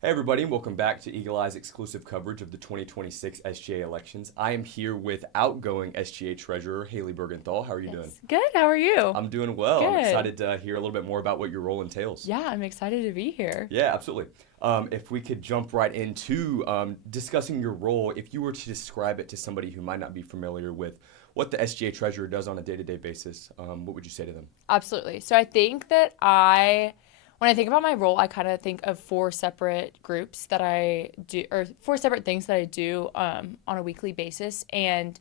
Hey everybody, and welcome back to Eagle Eye's exclusive coverage of the 2026 SGA elections. I am here with outgoing SGA Treasurer Hailey Bergenthal. How are you doing? Yes. Good. How are you? I'm doing well. I'm Good. excited to hear a little bit more about what your role entails. Yeah, I'm excited to be here. Yeah, absolutely. If we could jump right into discussing your role, if you were to describe it to somebody who might not be familiar with what the SGA Treasurer does on a day-to-day basis, what would you say to them? Absolutely. So I think that when I think about my role, I kind of think of four separate groups that I do, or four separate things that I do on a weekly basis. And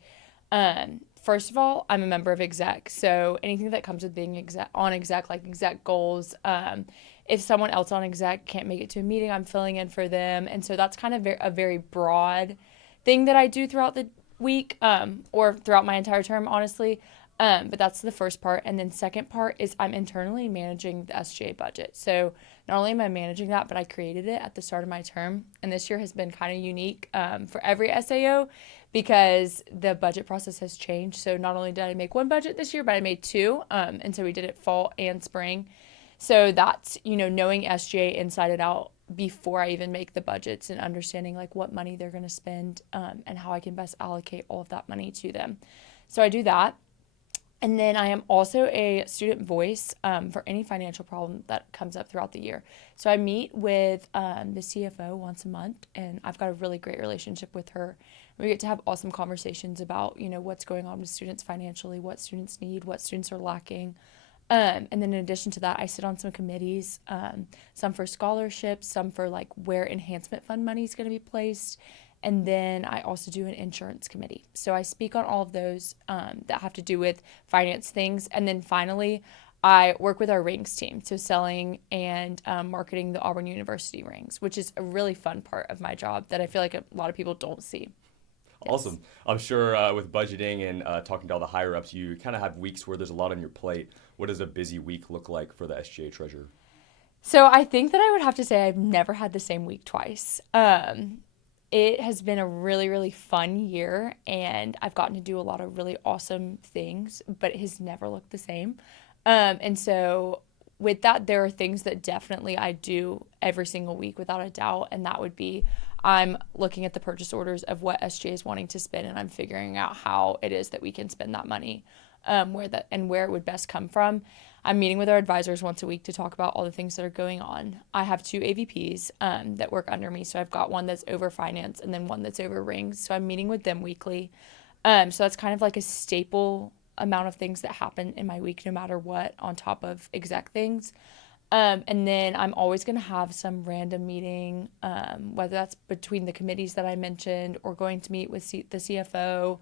first of all, I'm a member of exec. So anything that comes with being exec, like exec goals, if someone else on exec can't make it to a meeting, I'm filling in for them. And so that's kind of a very broad thing that I do throughout the week, or throughout my entire term, honestly. But that's the first part. And then second part is I'm internally managing the SGA budget. So not only am I managing that, but I created it at the start of my term. And this year has been kind of unique for every SAO because the budget process has changed. So not only did I make one budget this year, but I made two. And so we did it fall and spring. So that's, knowing SGA inside and out before I even make the budgets and understanding like what money they're going to spend, and how I can best allocate all of that money to them. So I do that. And then I am also a student voice for any financial problem that comes up throughout the year. So I meet with the CFO once a month, and I've got a really great relationship with her. We get to have awesome conversations about, what's going on with students financially, what students need, what students are lacking. And then in addition to that, I sit on some committees, some for scholarships, some for like where enhancement fund money is going to be placed. And then I also do an insurance committee. So I speak on all of those that have to do with finance things. And then finally, I work with our rings team. So selling and marketing the Auburn University rings, which is a really fun part of my job that I feel like a lot of people don't see. Yes. Awesome. I'm sure with budgeting and talking to all the higher ups, you kind of have weeks where there's a lot on your plate. What does a busy week look like for the SGA treasurer? So I think that I would have to say I've never had the same week twice. It has been a really, really fun year, and I've gotten to do a lot of really awesome things, but it has never looked the same. And so, with that, there are things that definitely I do every single week without a doubt, and that would be I'm looking at the purchase orders of what SJ is wanting to spend, and I'm figuring out how it is that we can spend that money, where it would best come from. I'm meeting with our advisors once a week to talk about all the things that are going on. I have two AVPs that work under me. So I've got one that's over finance and then one that's over rings. So I'm meeting with them weekly. So that's kind of like a staple amount of things that happen in my week, no matter what, on top of exec things. And then I'm always going to have some random meeting, whether that's between the committees that I mentioned or going to meet with the CFO,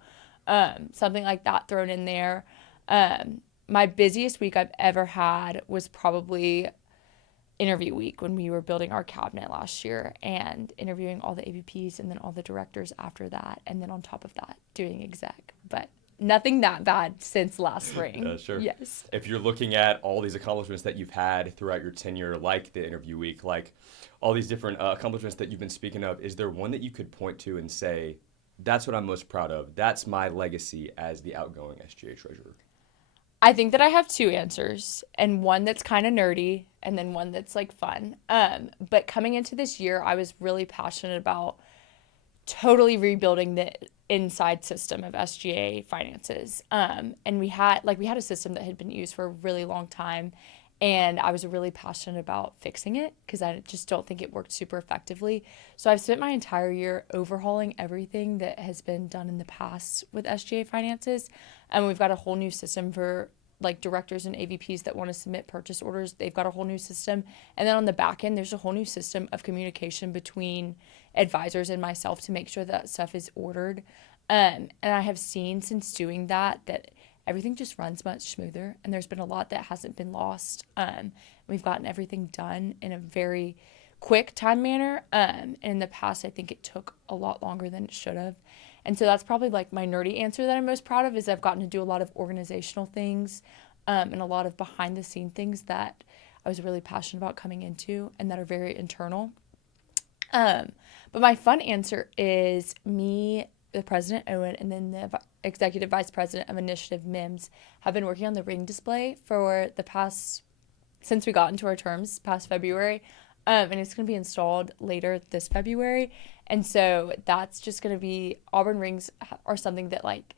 something like that thrown in there. My busiest week I've ever had was probably interview week when we were building our cabinet last year and interviewing all the AVPs and then all the directors after that. And then on top of that, doing exec. But nothing that bad since last spring. Sure. Yes. If you're looking at all these accomplishments that you've had throughout your tenure, like the interview week, like all these different accomplishments that you've been speaking of, is there one that you could point to and say, that's what I'm most proud of? That's my legacy as the outgoing SGA treasurer? I think that I have two answers, and one that's kind of nerdy, and then one that's like fun. But coming into this year, I was really passionate about totally rebuilding the inside system of SGA finances. And we had a system that had been used for a really long time, and I was really passionate about fixing it because I just don't think it worked super effectively. So I've spent my entire year overhauling everything that has been done in the past with SGA finances. And we've got a whole new system for like directors and AVPs that want to submit purchase orders. They've got a whole new system. And then on the back end, there's a whole new system of communication between advisors and myself to make sure that stuff is ordered. And I have seen since doing that everything just runs much smoother, and there's been a lot that hasn't been lost. We've gotten everything done in a very quick time manner. And in the past, I think it took a lot longer than it should have. And so that's probably like my nerdy answer that I'm most proud of is I've gotten to do a lot of organizational things, and a lot of behind the scene things that I was really passionate about coming into and that are very internal. But my fun answer is me, the president Owen, and then the executive vice president of initiative Mims have been working on the ring display for the past since we got into our terms past February. and it's going to be installed later this February. And so that's just going to be, Auburn rings are something that, like,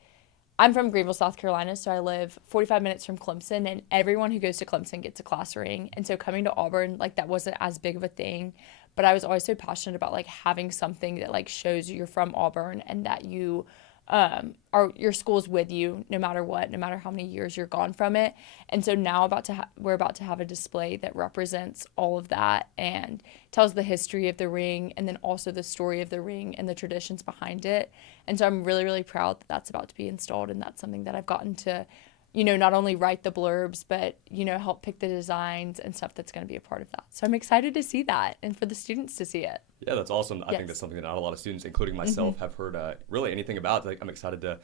I'm from Greenville, South Carolina, so I live 45 minutes from Clemson, and everyone who goes to Clemson gets a class ring. And so coming to Auburn, like, that wasn't as big of a thing, but I was always so passionate about, like, having something that, like, shows you're from Auburn and that you are, your school's with you no matter what, no matter how many years you're gone from it. And so now we're about to have a display that represents all of that and tells the history of the ring, and then also the story of the ring and the traditions behind it. And so I'm really, really proud that that's about to be installed, and that's something that I've gotten to, not only write the blurbs, but, help pick the designs and stuff that's going to be a part of that. So I'm excited to see that and for the students to see it. Yeah, that's awesome. I think that's something that not a lot of students, including myself, have heard really anything about. Like, I'm excited to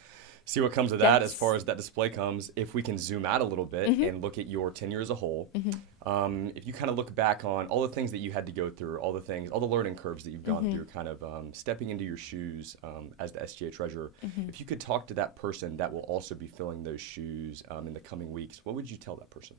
see what comes of that as far as that display comes. If we can zoom out a little bit and look at your tenure as a whole, if you kind of look back on all the things that you had to go through, all the learning curves that you've gone through, kind of stepping into your shoes as the SGA Treasurer, if you could talk to that person that will also be filling those shoes in the coming weeks, what would you tell that person?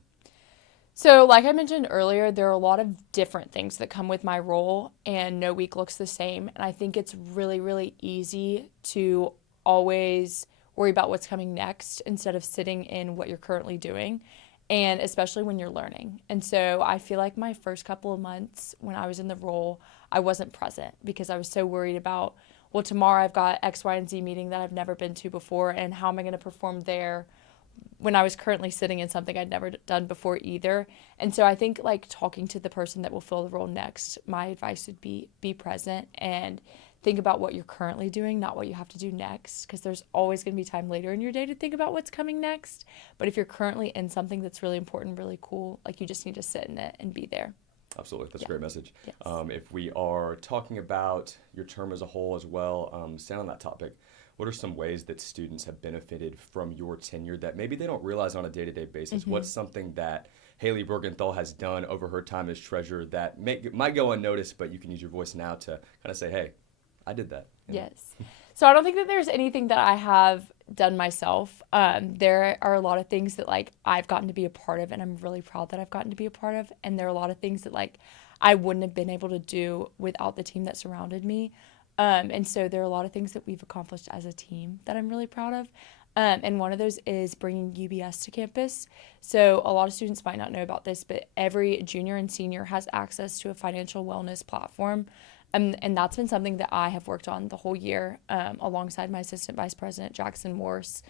So, like I mentioned earlier, there are a lot of different things that come with my role, and no week looks the same. And I think it's really, really easy to always worry about what's coming next instead of sitting in what you're currently doing, and especially when you're learning. And so I feel like my first couple of months when I was in the role, I wasn't present because I was so worried about, well, tomorrow I've got X, Y, and Z meeting that I've never been to before, and how am I going to perform there when I was currently sitting in something I'd never done before either. And so I think, like, talking to the person that will fill the role next, my advice would be present and think about what you're currently doing, not what you have to do next, because there's always going to be time later in your day to think about what's coming next. But if you're currently in something that's really important, really cool, like, you just need to sit in it and be there. Absolutely. That's a great message. Yes. If we are talking about your term as a whole as well, staying on that topic, what are some ways that students have benefited from your tenure that maybe they don't realize on a day-to-day basis? What's something that Hailey Bergenthal has done over her time as treasurer that might go unnoticed, but you can use your voice now to kind of say, hey, I did that. Yes. So I don't think that there's anything that I have done myself. There are a lot of things that, like, I've gotten to be a part of, and I'm really proud that I've gotten to be a part of. And there are a lot of things that, like, I wouldn't have been able to do without the team that surrounded me. And so there are a lot of things that we've accomplished as a team that I'm really proud of. And one of those is bringing UBS to campus. So a lot of students might not know about this, but every junior and senior has access to a financial wellness platform. And that's been something that I have worked on the whole year alongside my assistant vice president, Jackson Morse.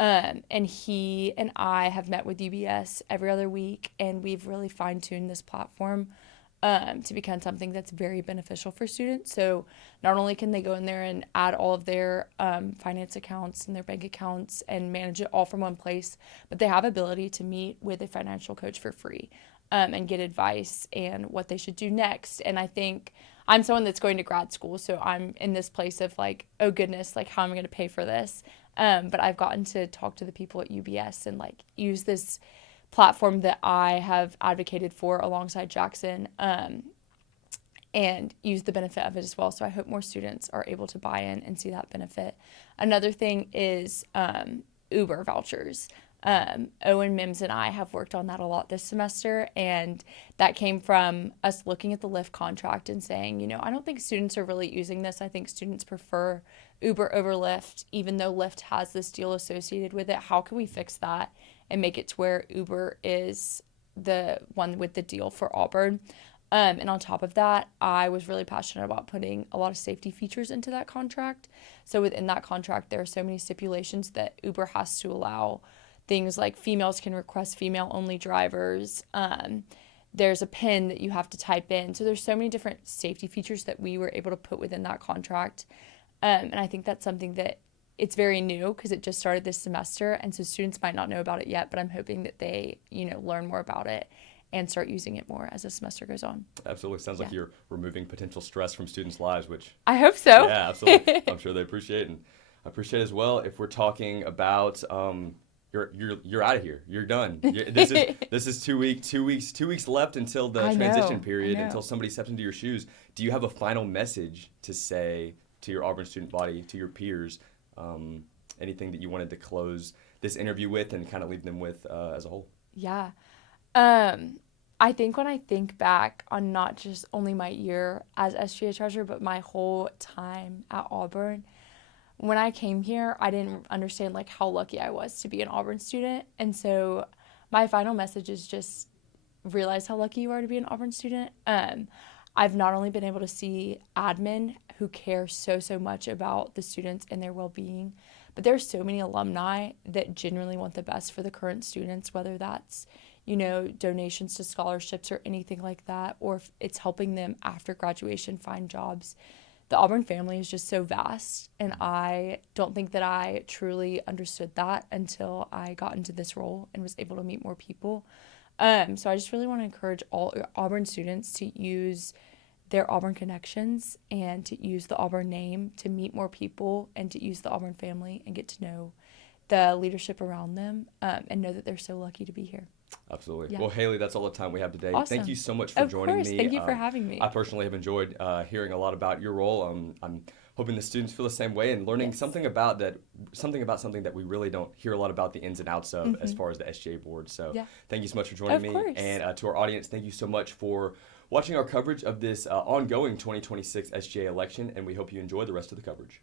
And he and I have met with UBS every other week, and we've really fine-tuned this platform to become something that's very beneficial for students. So not only can they go in there and add all of their finance accounts and their bank accounts and manage it all from one place, but they have ability to meet with a financial coach for free and get advice and what they should do next. And I think I'm someone that's going to grad school, so I'm in this place of, like, oh goodness, like, how am I going to pay for this? But I've gotten to talk to the people at UBS and, like, use this platform that I have advocated for alongside Jackson and use the benefit of it as well. So I hope more students are able to buy in and see that benefit. Another thing is Uber vouchers. Owen Mims and I have worked on that a lot this semester, and that came from us looking at the Lyft contract and saying, I don't think students are really using this. I think students prefer Uber over Lyft, even though Lyft has this deal associated with it. How can we fix that and make it to where Uber is the one with the deal for Auburn? And on top of that, I was really passionate about putting a lot of safety features into that contract. So within that contract, there are so many stipulations that Uber has to allow things like females can request female-only drivers. There's a PIN that you have to type in. So there's so many different safety features that we were able to put within that contract. And I think that's something that it's very new because it just started this semester. And so students might not know about it yet, but I'm hoping that they, learn more about it and start using it more as the semester goes on. Absolutely. Sounds like you're removing potential stress from students' lives, which I hope so. Yeah, absolutely. I'm sure they appreciate it. And I appreciate it as well. If we're talking about you're out of here. You're done. This is 2 weeks left until the transition period, until somebody steps into your shoes. Do you have a final message to say to your Auburn student body, to your peers, anything that you wanted to close this interview with and kind of leave them with as a whole? Yeah. I think when I think back on not just only my year as SGA Treasurer, but my whole time at Auburn, when I came here, I didn't understand like how lucky I was to be an Auburn student. And so my final message is just realize how lucky you are to be an Auburn student. I've not only been able to see admin who care so much about the students and their well-being, but there's so many alumni that genuinely want the best for the current students, whether that's, donations to scholarships or anything like that, or if it's helping them after graduation find jobs. The Auburn family is just so vast, and I don't think that I truly understood that until I got into this role and was able to meet more people. So I just really want to encourage all Auburn students to use their Auburn connections and to use the Auburn name to meet more people and to use the Auburn family and get to know the leadership around them, and know that they're so lucky to be here. Absolutely. Yeah. Well, Hailey, that's all the time we have today. Awesome. Thank you so much for Of joining course. me. Thank you for having me. I personally have enjoyed hearing a lot about your role. I'm hoping the students feel the same way and learning Yes. something about something that we really don't hear a lot about the ins and outs of as far as the SGA board. So Yeah. thank you so much for joining Of me. course. And to our audience, thank you so much for watching our coverage of this ongoing 2026 SGA election, and we hope you enjoy the rest of the coverage.